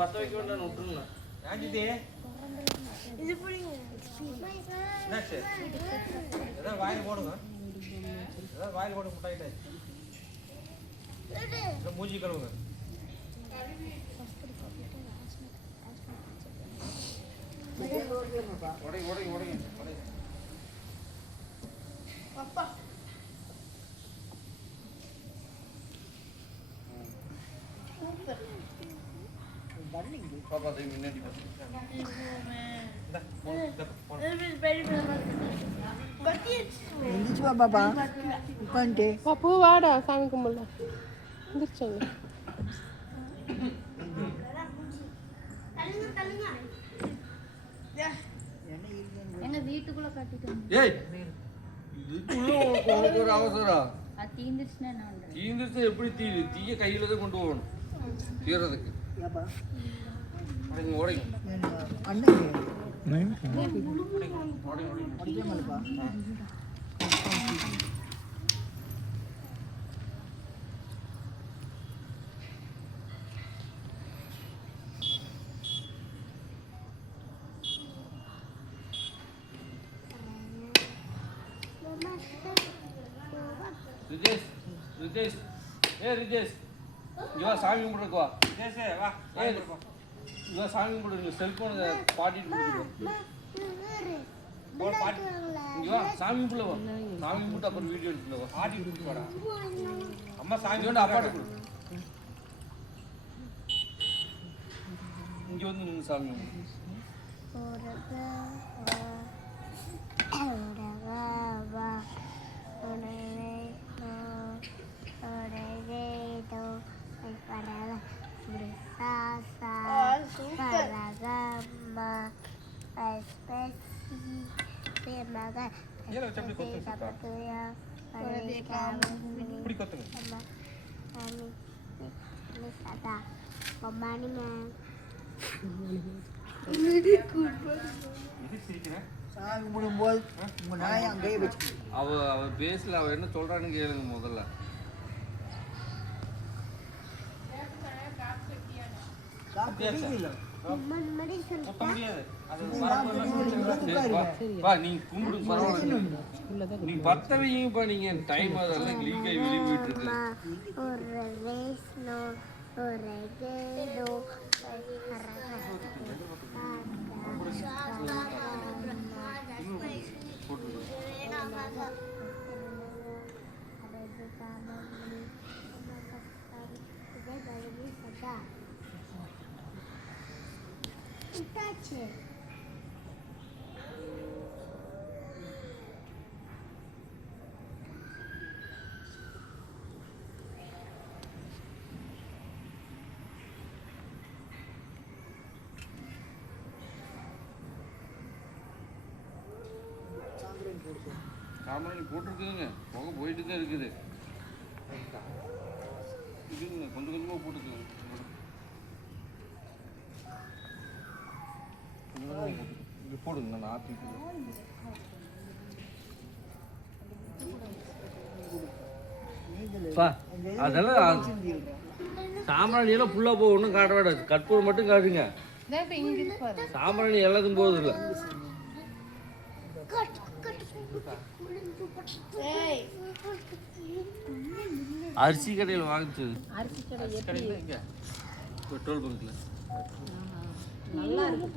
பத்த வைக்க வேண்டாம் விட்டுருங்க. யாஜிதே இது புடிங்க. என்னாச்சு? ஏதோ வாயில போடுங்க. ஏதோ வாயில போட்டு முட்டாயிட்டே. இந்த மூஞ்சி கழுவுங்க. உடைங்க. அப்பா சூப்பர். பாப்பா அதை முன்னாடி பா. எந்திரிச்சு வா பாப்பா உட்காந்துட்டு பாப்பு வாடா சாமி கும்பிடலாம். எந்திரிச்சாங்க. எங்க வீட்டுக்குள்ள கட்டிட்டோம். ஏய் இதுக்குள்ள உனக்கு ஒரு அவசரம். அது தீந்துச்சுன்னா என்ன பண்றது? தீந்துச்சு எப்படி தீயுது? தீய கையில தான் கொண்டு போகணும் தீரதுக்கு. ஏப்பா உடைங்க அண்ணன் உடைங்க. அடிக்காமல்ப்பா ரிஜேஷ் ரிஜேஷ் இங்க வா சாமி கும்பிடுறதுக்கு வா. ஜேசே வா. ஏய் இங்க வா சாமி கும்பிடுங்க. செல்போன் பாட்டிட்டு கொடுத்துருவோம். போடு பாட்டி. இங்க வா சாமி கும்பிட வா. சாமி கும்பிட்டு அப்புறம் வீடியோ எடுத்துட்டு வா. ஆடி குடுத்து போடா. அம்மா சாமி இங்க வந்து அப்பாட்ட கொடு. இங்க வந்து நின்னு சாமி கும்பிடு. ஏல வச்சு அப்படி கொத்துங்க. இப்படி கொத்துங்க. இது சிரிக்கிறேன். சாமி கும்பிடும்போது உங்க நாயை அங்கேயே வச்சு அவ பேசல. அவ என்ன சொல்றான்னு கேளுங்க முதல்ல. கொத்த முடியாது. அது வா நீங்க கும்பிடுங்க பரவாயில்ல. நீங்க பத்த வைங்கப்பா. நீங்க டைம் அதெல்லாம் லீக் ஆகி வெளியே போயிட்டு இருக்கு. சாமான் போட்டுருக்குதுங்க. புகை போயிட்டு தான் இருக்குது. இதுங்க கொஞ்சம் கொஞ்சமாக போட்டுக்குங்க. இது போடுங்க. நான் ஆற்றி அதெல்லாம் சாம்பிராணி எல்லாம் ஃபுல்லாக போக ஒன்றும் காட்ட வேண்டாம். கற்பூரம் மட்டும் காட்டுங்க. சாம்பிராணி எல்லாத்தையும் போகுது இல்லை. அரிசி கடையில் வாங்கிச்சு. அரிசி கடை எப்படி இங்க பெட்ரோல் பங்க்ல நல்லா இருக்கு.